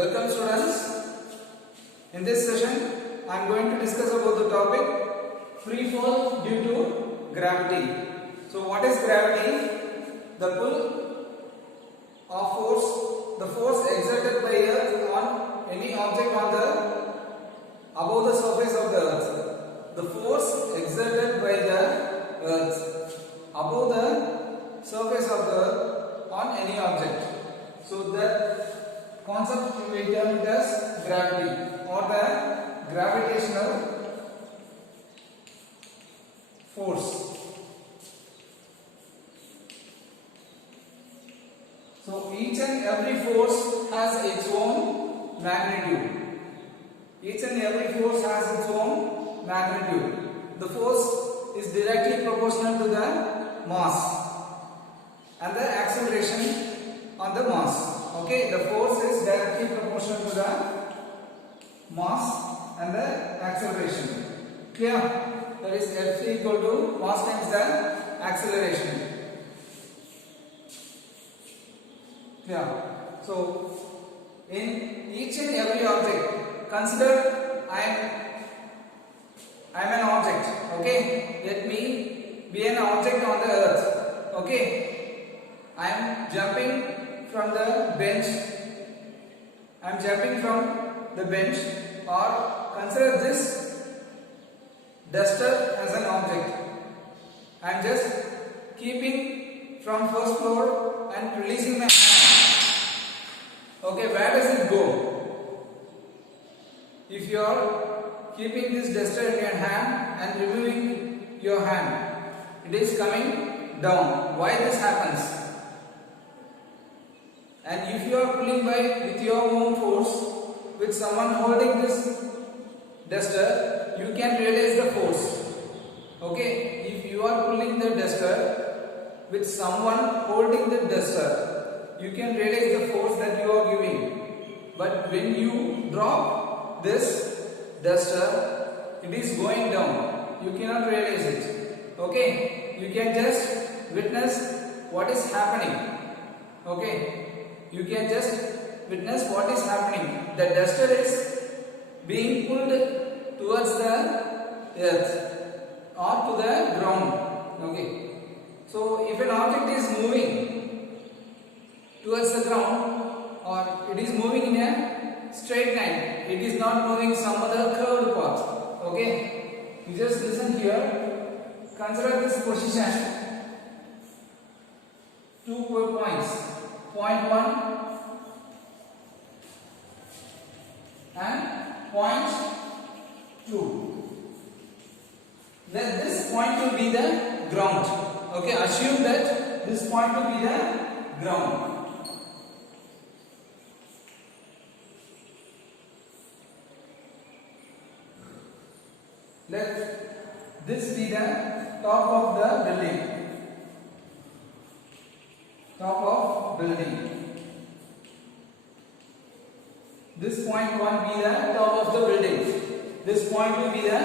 Welcome students. In this session I am going to discuss about the topic free fall due to gravity. So what is gravity? The pull of force, the force exerted by earth on any object on the above the surface of the earth. The force exerted by the earth above the surface of the earth on any object. So that concept we term it as gravity or the gravitational force. So each and every force has its own magnitude. Each and every force has its own magnitude. The force is directly proportional to the mass and the acceleration on the mass. Okay, the force is directly proportional to the mass and the acceleration. Clear? That is F equal to mass times the acceleration. Clear? So, in each and every object, consider I am an object. Okay, let me be an object on the earth. Okay, I am jumping from the bench. I am jumping from the bench, or consider this duster as an object. I am just keeping from first floor and releasing my hand. Okay, where does it go? If you are keeping this duster in your hand and removing your hand, it is coming down. Why this happens? And if you are pulling by with your own force, with someone holding this duster, you can realize the force. Okay, if you are pulling the duster with someone holding the duster, you can realize the force that you are giving. But when you drop this duster, it is going down. You cannot realize it. Okay, you can just witness what is happening. Okay. You can just witness what is happening. The duster is being pulled towards the earth or to the ground. Okay. So if an object is moving towards the ground or it is moving in a straight line, it is not moving some other curved path. Okay. You just listen here. Consider this position. 2 points. Point 1 and point 2. Then this point will be the ground. Okay, assume that this point will be the ground. Let this be the top of the building. Top of building. This point won't be the top of the building. This point will be the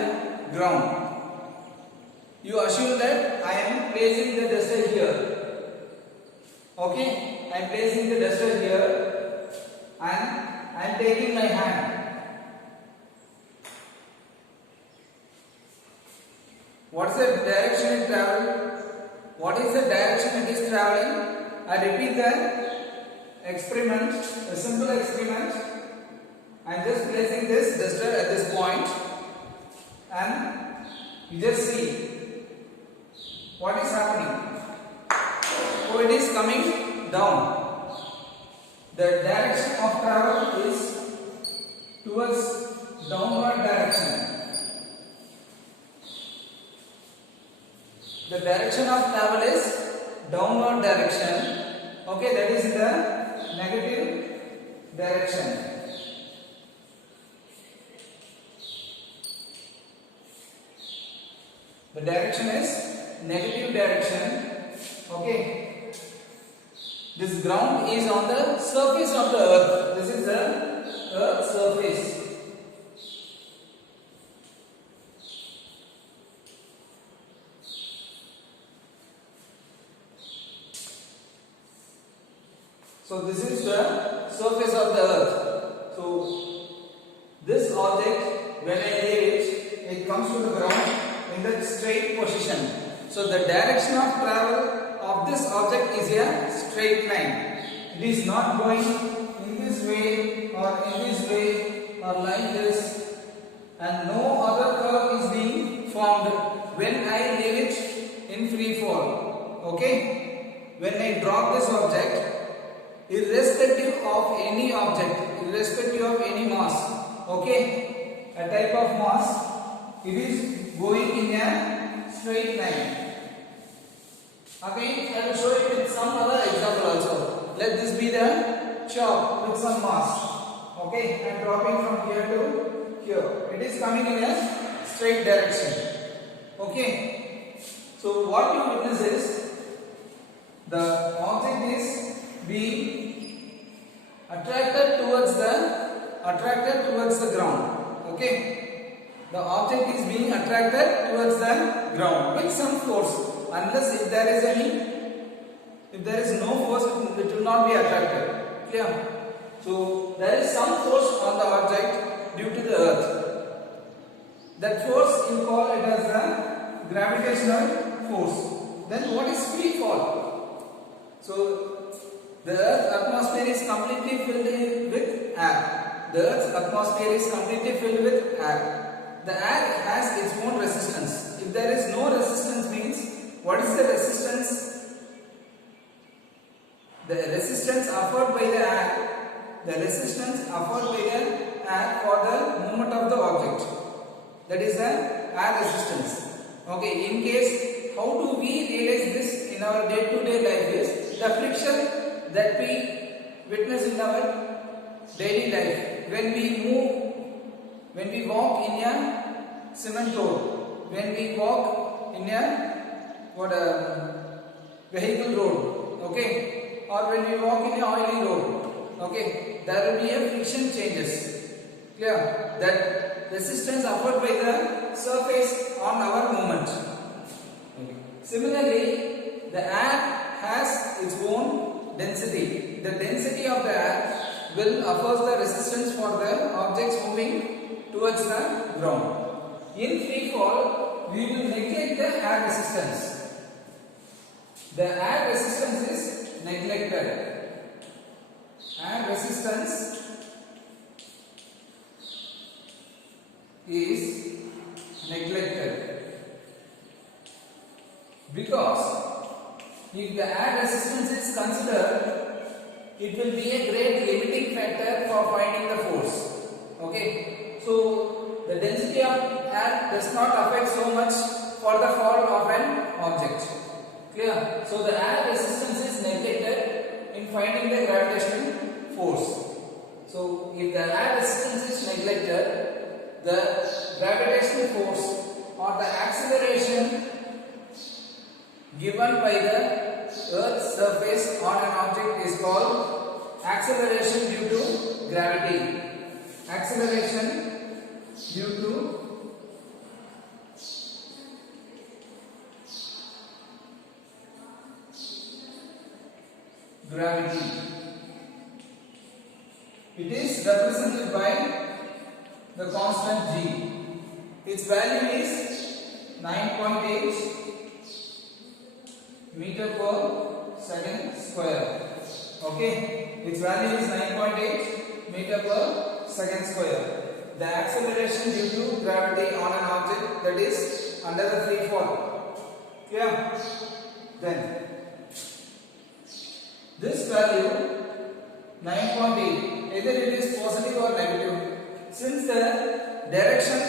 ground. You assume that I am placing the duster here. Okay, I am placing the duster here and I am taking my hand. What's the direction it travel? What is the direction it is traveling? I repeat the experiment, a simple experiment. I am just placing this duster at this point and you just see what is happening. So it is coming down. The direction of travel is towards downward direction. The direction of travel is downward direction. Okay, that is the negative direction. The direction is negative direction. Okay. This ground is on the surface of the earth. This is the earth surface. So this is the surface of the earth. object, when I leave it, it comes to the ground in the straight position. So the direction of travel of this object is a straight line. It is not going in this way or in this way or like this, and no other curve is being formed when I leave it in free fall. Okay? When I drop this object, irrespective of any object, irrespective of any mass, okay, a type of mass, it is going in a straight line. Again, I will show you with some other example also. Let this be the chalk with some mass. Okay, I am dropping from here to here. It is coming in a straight direction. Okay, so what you witness is the object is being attracted towards the ground. Okay, the object is being attracted towards the ground with some force. Unless if there is no force, it will not be attracted. Clear? So there is some force on the object due to the earth. That force you call it as the gravitational force. Then what is free fall? So the Earth's atmosphere is completely filled with air. The Earth's atmosphere is completely filled with air. The air has its own resistance. If there is no resistance means, what is the resistance? The resistance offered by the air. The resistance offered by the air for the movement of the object. That is the air resistance. Okay, in case, how do we realize this in our day-to-day life is the friction that we witness in our daily life. When we move, when we walk in a cement road, when we walk in a vehicle road, okay, or when we walk in a oily road, okay, there will be a friction changes. Clear? That resistance offered by the surface on our movement. Okay. Similarly, the air has its own density. The density of the air will offer the resistance for the objects moving towards the ground. In free fall, we will neglect the air resistance. The air resistance is neglected. Air resistance is neglected because if the air resistance is considered, it will be a great limiting factor for finding the force. Okay, so the density of air does not affect so much for the fall of an object. Clear? So the air resistance is neglected in finding the gravitational force. So if the air resistance is neglected, the gravitational force or the acceleration given by the Earth's surface on an object is called acceleration due to gravity. Acceleration due to gravity. It is represented by the constant g. Its value is 9.8 meter per second square. Okay, its value is 9.8 meter per second square. The acceleration due to gravity on an object that is under the free fall. Clear? Then this value 9.8, either it is positive or negative. Since the direction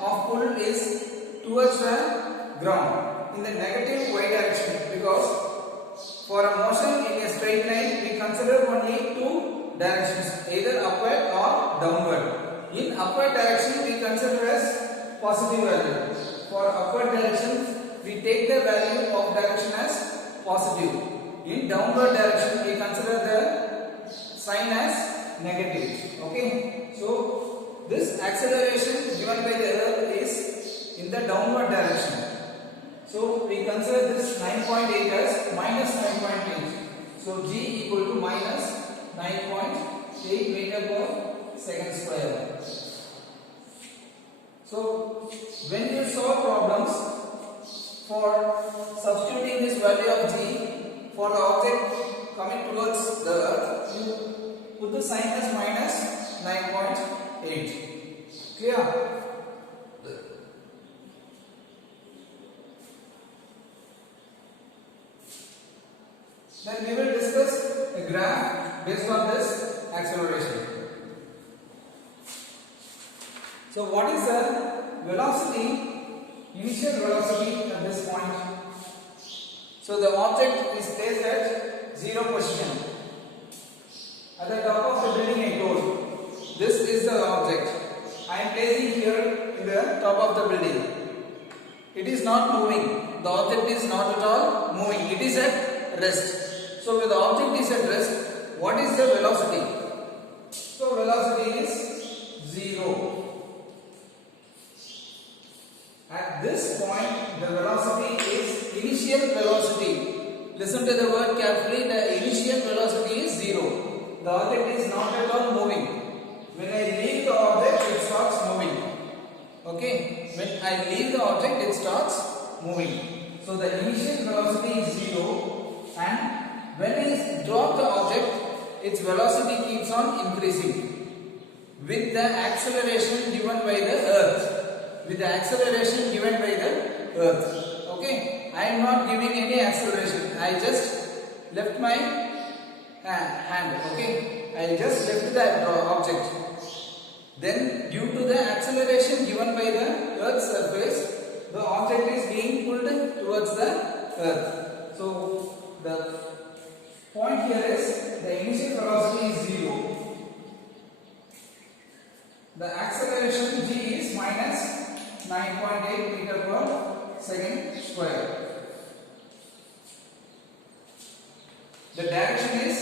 of pull is towards the ground in the negative y direction, because for a motion in a straight line we consider only two directions, either upward or downward. In upward direction we consider as positive value. For upward direction we take the value of direction as positive. In downward direction we consider the sign as negative. Okay, so this acceleration given by the earth is in the downward direction. So we consider this 9.8 as minus 9.8. So g equal to minus 9.8 meter per second square. So when you solve problems for substituting this value of g for the object coming towards the earth, you put the sign as minus 9.8. Clear? Then we will discuss a graph based on this acceleration. So what is the velocity, initial velocity at this point? So the object is placed at 0 position. At the top of the building I told, this is the object. I am placing here in the top of the building. It is not moving. The object is not at all moving. It is at rest. So when the object is at rest, what is the velocity? So velocity is 0. At this point, the velocity is initial velocity. Listen to the word carefully. The initial velocity is 0. The object is not at all moving. When I leave the object, it starts moving. Okay? When I leave the object, it starts moving. So the initial velocity is 0, and when I drop the object, its velocity keeps on increasing with the acceleration given by the earth. With the acceleration given by the earth. Okay? I am not giving any acceleration. I just left my hand. Okay? I just left the object. Then due to the acceleration given by the earth's surface, the object is being pulled towards the earth. So the point here is the initial velocity is 0. The acceleration g is minus 9.8 meter per second square. The direction is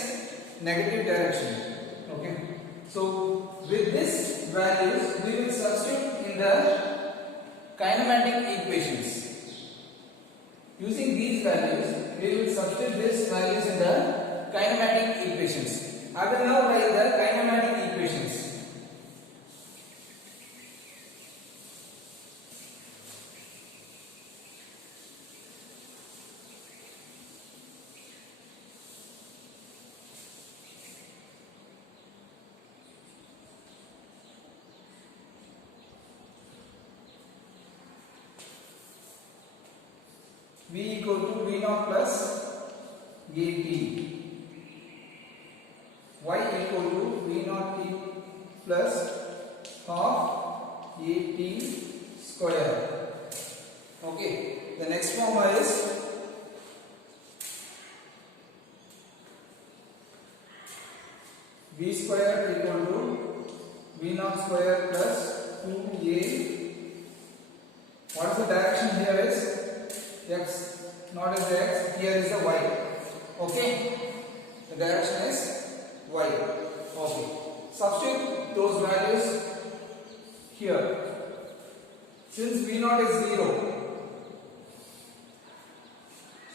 negative direction. Okay. So with these values, we will substitute in the kinematic equations. Using these values, we will substitute these values in the kinematic equations. I will now write the kinematic equations. V equal to V naught plus AT. Y equal to V naught T plus half AT square. Okay. The next formula is V square equal to V naught square plus 2A. What is the direction here is? X, not as the x, here is the y. Okay, the direction is y. Okay, substitute those values here. Since V naught is 0,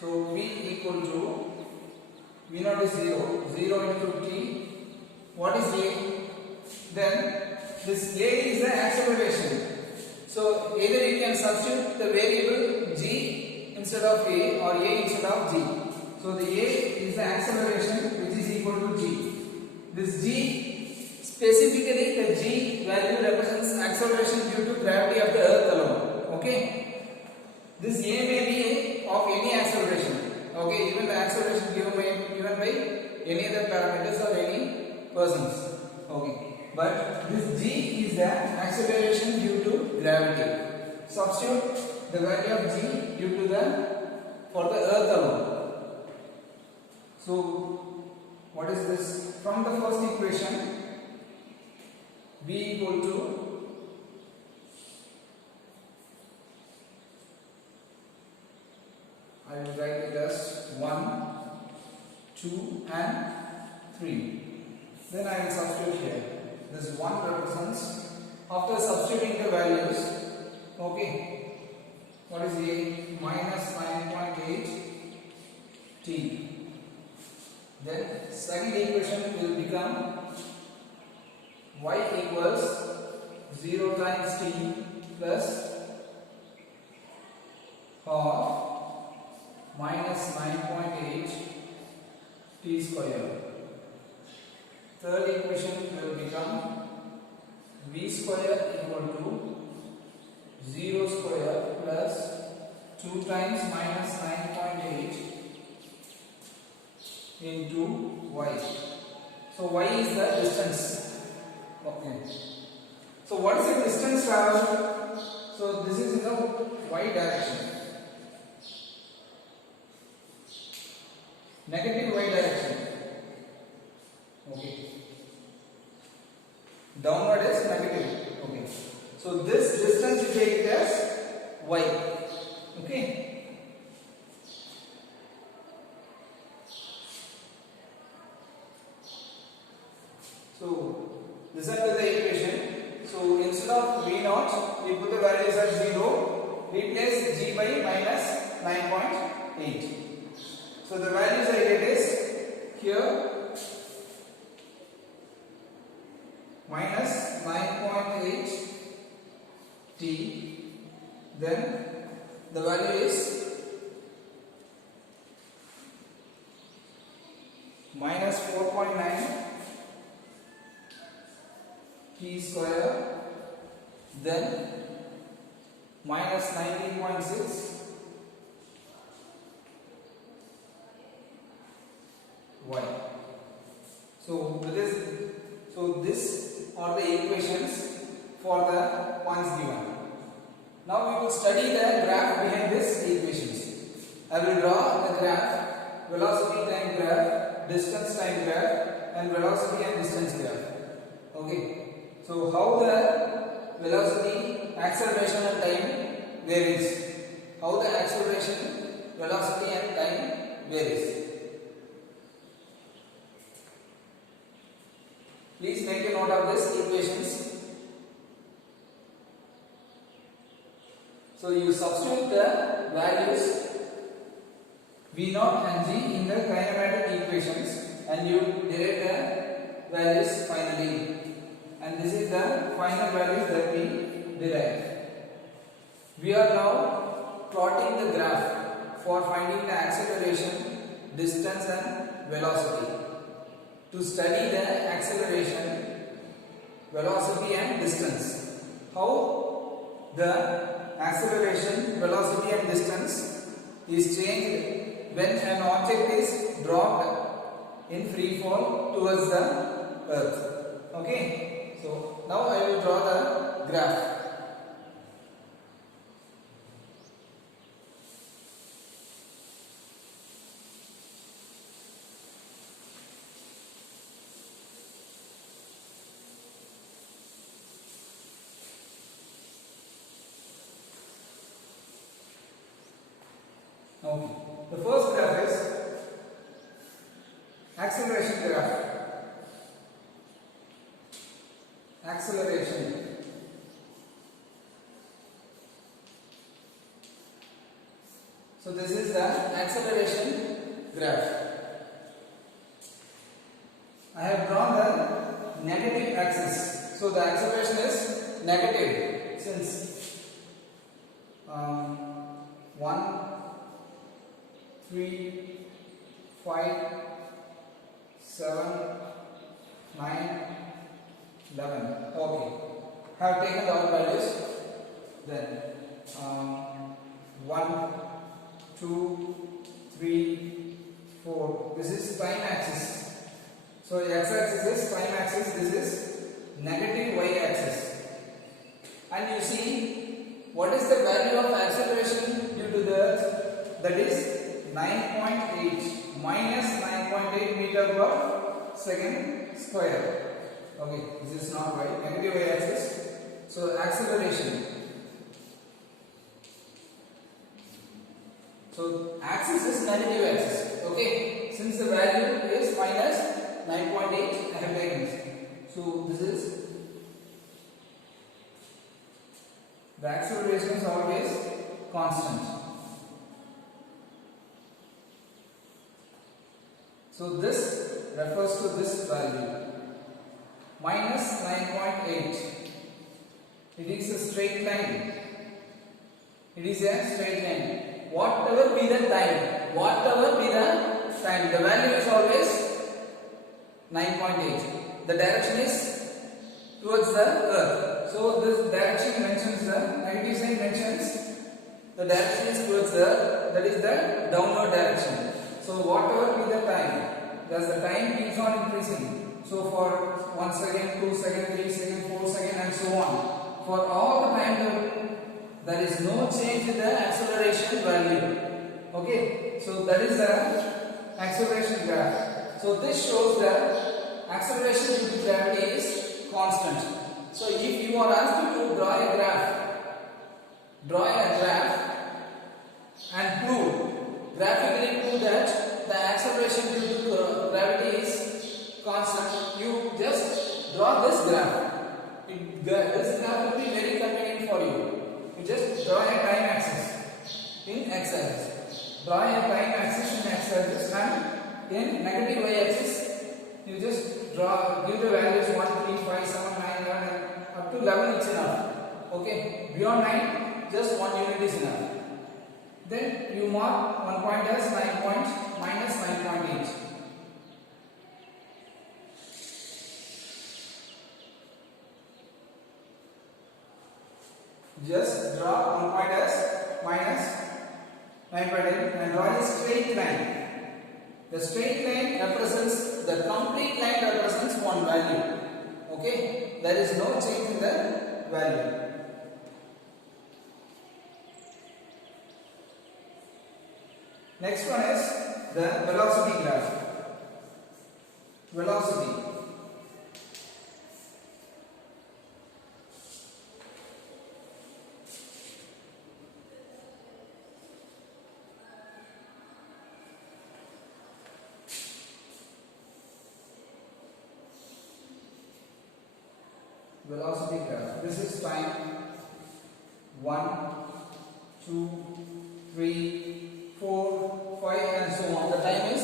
so V equal to V naught is 0, 0 into t. What is A? Then this A is the acceleration. So either you can substitute the variable g instead of A or A instead of G. So the A is the acceleration which is equal to G. This G, specifically the G value represents acceleration due to gravity of the earth alone. Okay. This A may be of any acceleration. Okay, even the acceleration given by any other parameters or any persons. Okay. But this G is the acceleration due to gravity. Substitute the value of g due to for the earth alone. So what is this? From the first equation, V equal to I will write it as 1, 2 and 3. Then I will substitute here. This 1 represents, after substituting the values, okay, what is A? Minus 9.8 T. Then second equation will become y equals 0 times T plus half minus 9.8 t square. Third equation will become v square equal to 0 square plus 2 times minus 9.8 into y. So y is the distance. Okay. So what is the distance traveled? So this is in the y direction. Negative y direction. Okay. Downward is negative. Okay. So this distance you take it as y. Okay. So listen to the equation. So instead of v naught, we put the values at 0. Replace g by minus 9.8. So the values I get is here minus 9.8 t. Then the value is minus 4.9 t square, then minus 19.6 y. So this are the equations for the points given. Now we will study the graph behind these equations. I will draw the graph, velocity time graph, distance time graph, and velocity and distance graph. Okay. So how the velocity, acceleration and time varies. How the acceleration, velocity and time varies. Please make a note of these equations. So you substitute the values v naught and g in the kinematic equations and you derive the values finally. And this is the final values that we derive. We are now plotting the graph for finding the acceleration, distance and velocity. To study the acceleration, velocity and distance. How the acceleration, velocity and distance is changed when an object is dropped in free fall towards the earth. Okay. So now I will draw the graph. Okay. The first graph is acceleration graph. Acceleration. So this is the acceleration graph. I have drawn the negative axis. So the acceleration is negative since 1, 3, 5, 7, 9, 11. Okay. Have taken the all values. Then 1, 2, 3, 4. This is time axis. So x-axis is time axis. This is negative y-axis. And you see what is the value of acceleration due to the earth? That is 9.8 minus 9.8 meter per second square. Okay, this is not y, negative y-axis. So acceleration. So axis is negative axis. Okay, since the value is minus 9.8, I have taken this. So this is the acceleration is always constant. So this refers to this value minus 9.8. It is a straight line. It is a straight line. Whatever be the time, the value is always 9.8. The direction is towards the earth. So this direction mentions the negative sign mentions the direction is towards the earth. That is the downward direction. So whatever be the time, as the time keeps on increasing. So for 1 second, 2 seconds, 3 seconds, 4 seconds, and so on. For all the time, there is no change in the acceleration value. Okay, so that is the acceleration graph. So this shows that acceleration due to gravity is constant. So if you are asked to draw a graph and graphically prove that the acceleration due to gravity is constant, you just draw this graph. This graph will be very convenient for you. You just draw a time axis in x-axis. Draw a time axis in x-axis, and in negative y-axis you just give the values 1, 3, 5, 7, 9, 11, and up to 11 is enough. Okay, beyond 9 just 1 unit is enough. Then you mark 1 point as 9 point minus 9.8. Just draw 1 point as minus 9.8 and draw a straight line. The straight line represents, the complete line represents one value. Okay, there is no change in the value. Next one is the velocity graph. Velocity. Velocity graph. This is time 1, 2, 3, 4, 5 and so on. The time is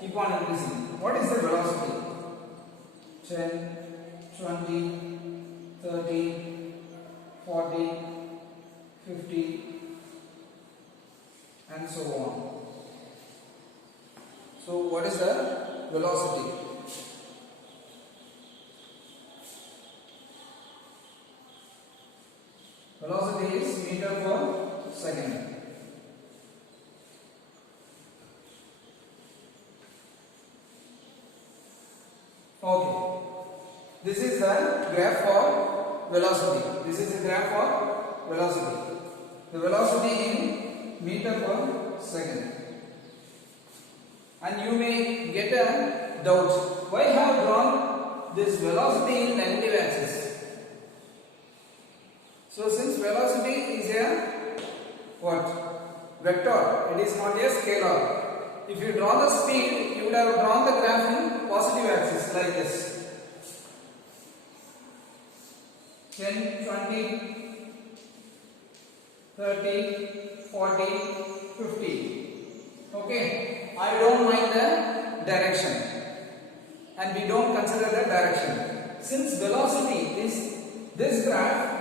keep on increasing. What is the velocity? 10, 20, 30, 40, 50 and so on. So what is the velocity? Velocity is meter per second. Okay. This is the graph for velocity. This is the graph for velocity. The velocity in meter per second. And you may get a doubt. Why have drawn this velocity in negative axis? So since velocity is a what? Vector. It is not a scalar. If you draw the speed, you would have drawn the graph in positive axis like this. 10, 20, 30, 40, 50. Okay. I don't mind the direction. And we don't consider the direction. Since velocity is this graph,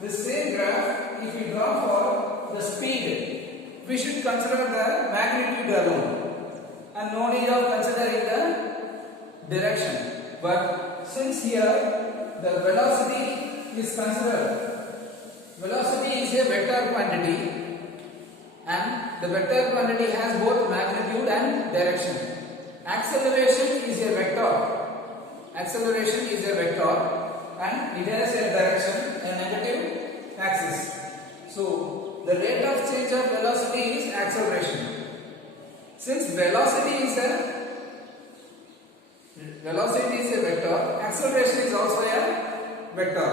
the same graph, if we draw for the speed, we should consider the magnitude alone and no need of considering the direction. But since here the velocity is considered, velocity is a vector quantity and the vector quantity has both magnitude and direction. Acceleration is a vector. Acceleration is a vector and it has a direction, a negative axis. So the rate of change of velocity is acceleration. Since velocity is a vector, acceleration is also a vector.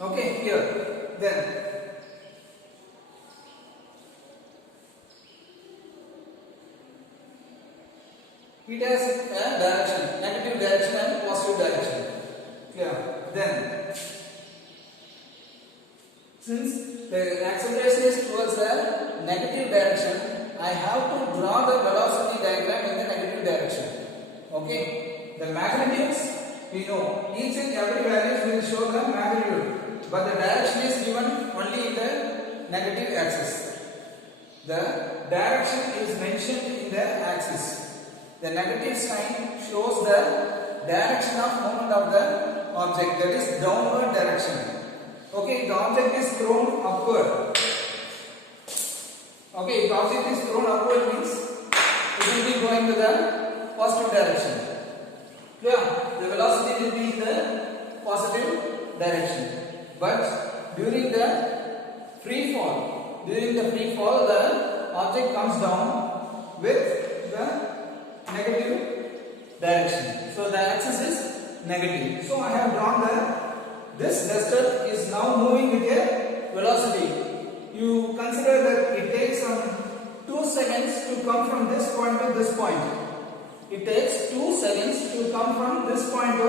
Okay, here. Then it has a direction, negative direction and positive direction. Yeah. Then, since the acceleration is towards the negative direction, I have to draw the velocity diagram in the negative direction. Okay. The magnitudes, we know each and every value will show the magnitude. but the direction is given only in the negative axis. The direction is mentioned in the axis. The negative sign shows the direction of movement of the object, that is downward direction. Okay, the object is thrown upward. Okay, if the object is thrown upward means it will be going to the positive direction. Yeah, the velocity will be in the positive direction. But during the free fall, the object comes down with the negative direction. So the axis is negative. So I have drawn this duster is now moving with a velocity. You consider that it takes some 2 seconds to come from this point to this point. It takes 2 seconds to come from this point to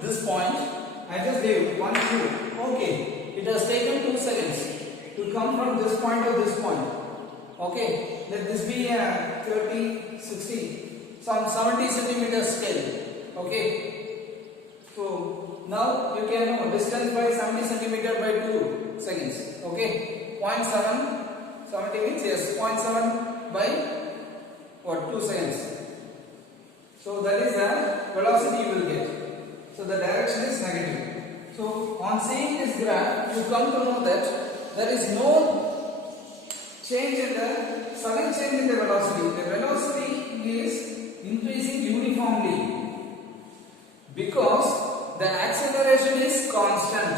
this point. I just gave 1, 2. Okay, it has taken 2 seconds to come from this point to this point. Okay, let this be a 30, 60, some 70 centimeter scale. Okay, so now you can know distance by 70 centimeter by 2 seconds. Okay, 0.7, 70 means yes, 0.7 by what, 2 seconds. So that is the velocity you will get. So the direction is negative. So on seeing this graph, you come to know that there is no change in the sudden change in the velocity. The velocity is increasing uniformly because the acceleration is constant.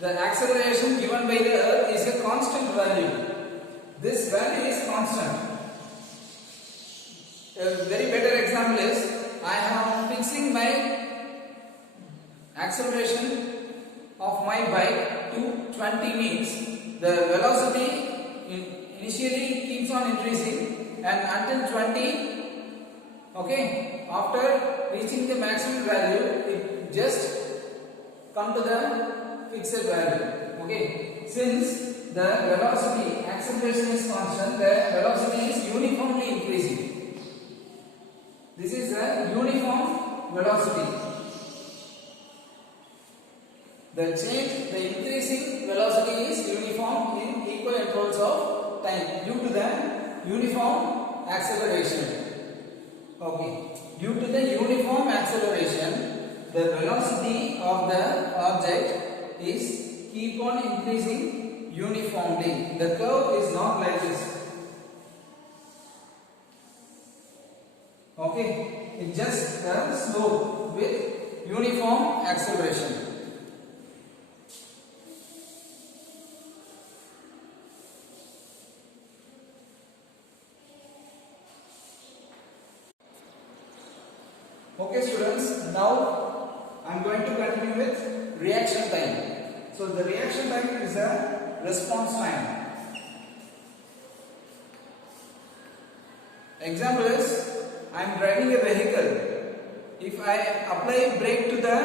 The acceleration given by the earth is a constant value. This value is constant. A very better example is I am fixing my acceleration of my bike to 20 means the velocity initially keeps on increasing and until 20, okay, after reaching the maximum value it just come to the fixed value. Okay, since the velocity acceleration is constant, the velocity is uniformly increasing. This is a uniform velocity. The increasing velocity is uniform in equal intervals of time due to the uniform acceleration. Okay, due to the uniform acceleration, the velocity of the object is keep on increasing uniformly. The curve is not like this. Okay, it's just a slope with uniform acceleration. Okay students, now I am going to continue with reaction time. So the reaction time is a response time. Example is, I am driving a vehicle. If I apply brake to the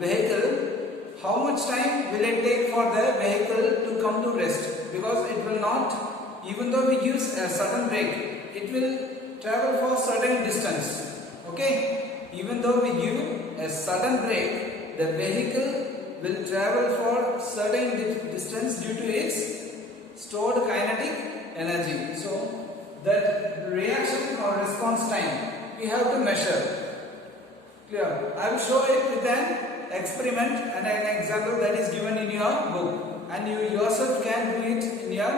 vehicle, how much time will it take for the vehicle to come to rest? Because it will not, even though we use a certain brake, it will travel for certain distance. Okay, even though we give a sudden brake, the vehicle will travel for certain distance due to its stored kinetic energy. So that reaction or response time we have to measure. Clear? I will show it with an experiment and an example that is given in your book, and you yourself can do it in your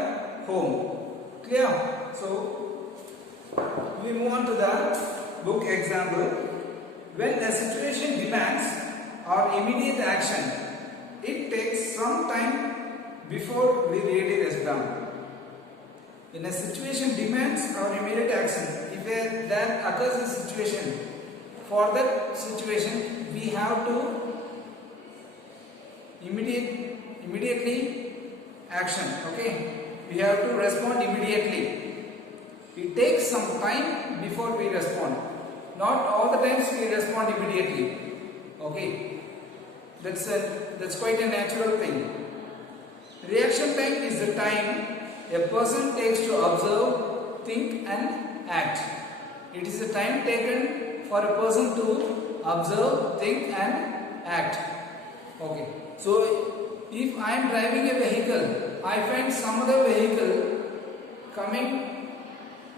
home. Clear? So we move on to the book example. When a situation demands our immediate action, it takes some time before we really respond. When a situation demands our immediate action, if there occurs a situation, for that situation we have to immediately action. Okay, we have to respond immediately. It takes some time before we respond. Not all the times we respond immediately. Okay, that's quite a natural thing. Reaction time is the time a person takes to observe, think and act. It is the time taken for a person to observe, think and act. Okay, so if I am driving a vehicle, I find some other vehicle coming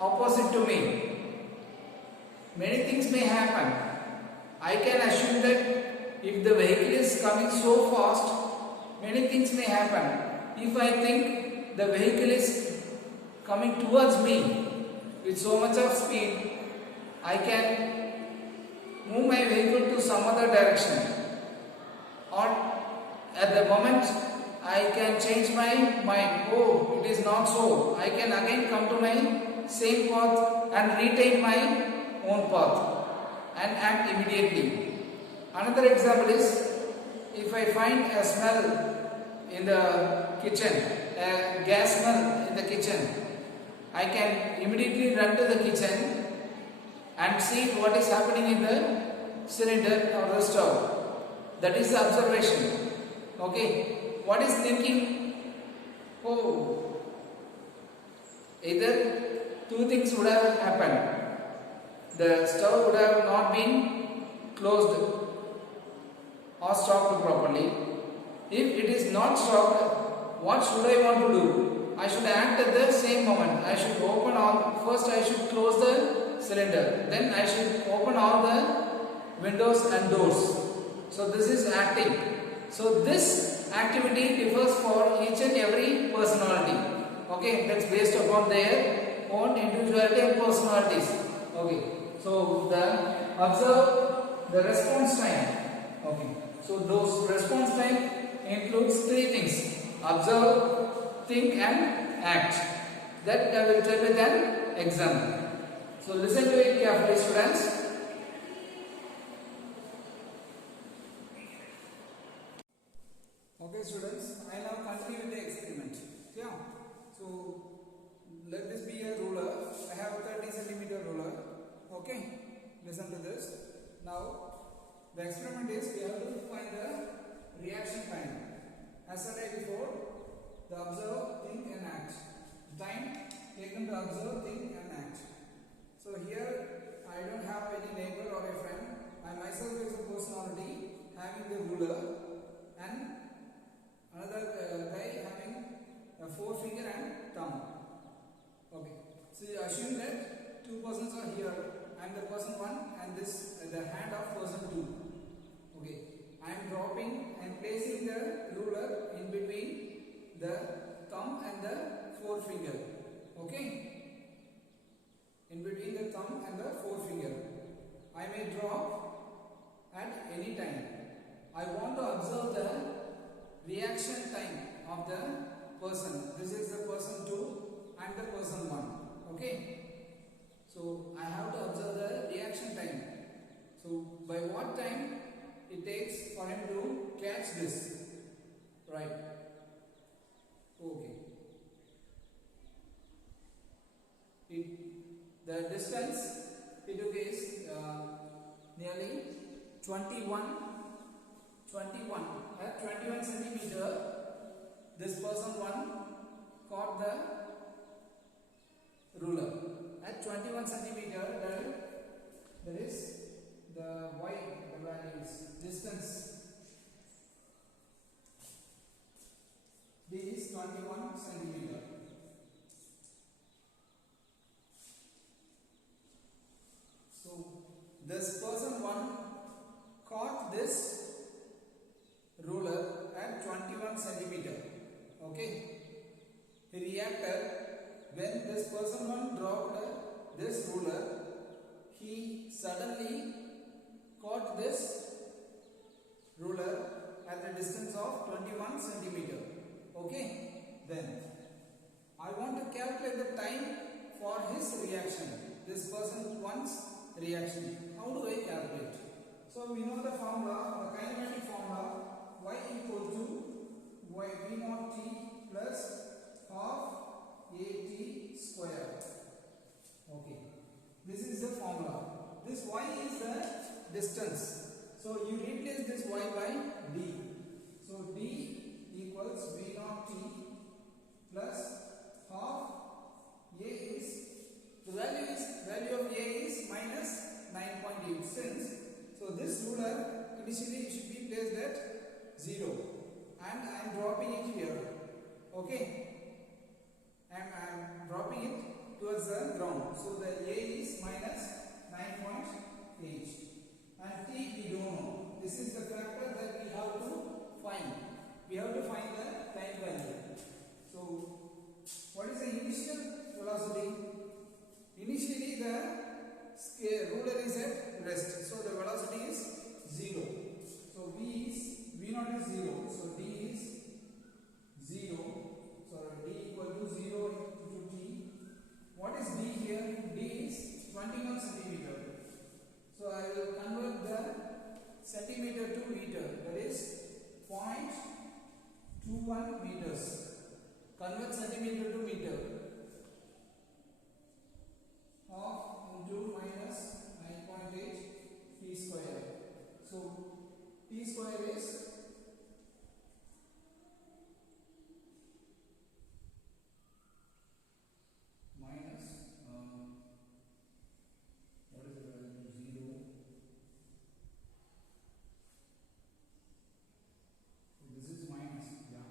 opposite to me. Many things may happen. I can assume that if the vehicle is coming so fast, many things may happen. If I think the vehicle is coming towards me with so much of speed, I can move my vehicle to some other direction, or at the moment I can change my mind. Oh, it is not so. I can again come to my same path and retain my own path and act immediately. Another example is, if I find a smell in the kitchen, a gas smell in the kitchen, I can immediately run to the kitchen and see what is happening in the cylinder or the stove. That is the observation. Okay. What is thinking? Oh, either two things would have happened. The stove would have not been closed or stopped properly. If it is not stopped, what should I want to do? I should act at the same moment. I should open all, first I should close the cylinder, then I should open all the windows and doors. So this is acting. So this activity differs for each and every personality. Okay, that's based upon their own individuality and personalities. Okay, so the observe the response time. Okay, so those response time includes three things: observe, think and act. That I will tell with an example. So listen to it carefully, students. Okay, students, I now continue with the experiment. Yeah. So let this be a ruler. I have a 30 centimeter ruler. Okay. Listen to this. Now the experiment is, we have to find the reaction time. As I said before, the observe, think and act. Time taken to observe, think and act. So here I don't have any neighbor or a friend. I myself is a personality having the ruler, and another guy having a forefinger and thumb. Okay. So you assume that two persons are here. I am the person 1 and this the hand of person 2. Okay. I am dropping and placing the ruler in between the thumb and the forefinger. Okay. In between the thumb and the forefinger. I may drop at any time. I want to observe the reaction time of the person. This is the person 2 and the person 1. Okay. So I have to observe the reaction time. So by what time it takes for him to catch this? Right. Okay. The distance it took is nearly 21 at 21 centimeter. This person 1 caught the ruler at 21 centimeter. There is the y, the value is distance. D is 21 centimeter. So this person 1 caught this ruler at 21 centimeter. Okay. He reacted when this person 1 dropped this ruler. He suddenly caught this ruler at the distance of 21 centimeter. Okay. Then I want to calculate the time for his reaction. This person 1's reaction. How do I calculate? So we know the formula, the kinematic formula. Y equal to y v naught t plus half a t square. Okay. This is the formula. This y is the distance. So you replace this y by d. So d equals v naught t plus half a is, the value of a is minus 9.8. Since so this ruler initially should be placed at 0. and I am dropping it here. Okay, I am dropping it towards the ground. So the A is minus 9.8 and T we don't know. This is the factor that we have to find. We have to find the time value. So what is the initial velocity? Initially the ruler is at rest, so the velocity is 0. So V0 is 0, so D is 0. So D equal to 0 into T. What is D here? D is 21 centimeter. So I will convert the centimeter to meter, that is 0.21 meters. Convert centimeter to meter. Half into minus 9.8 T square. So T square is minus what is the value? 0. This is minus, yeah.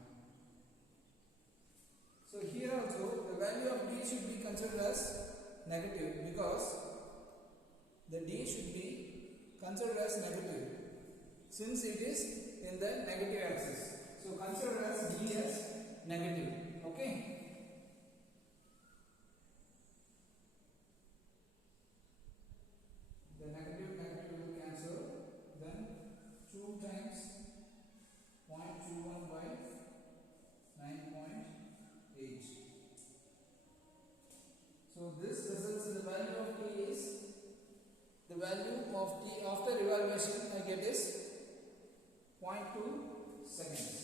So here also the value of D should be considered as negative, because the D should be considered as negative since it is in the negative axis. So consider as D as negative. Okay. The negative will cancel. Then 2 times 0.21 by 9.8. So this results in the value of T is, the value of T after evaluation I get is 0.2 seconds.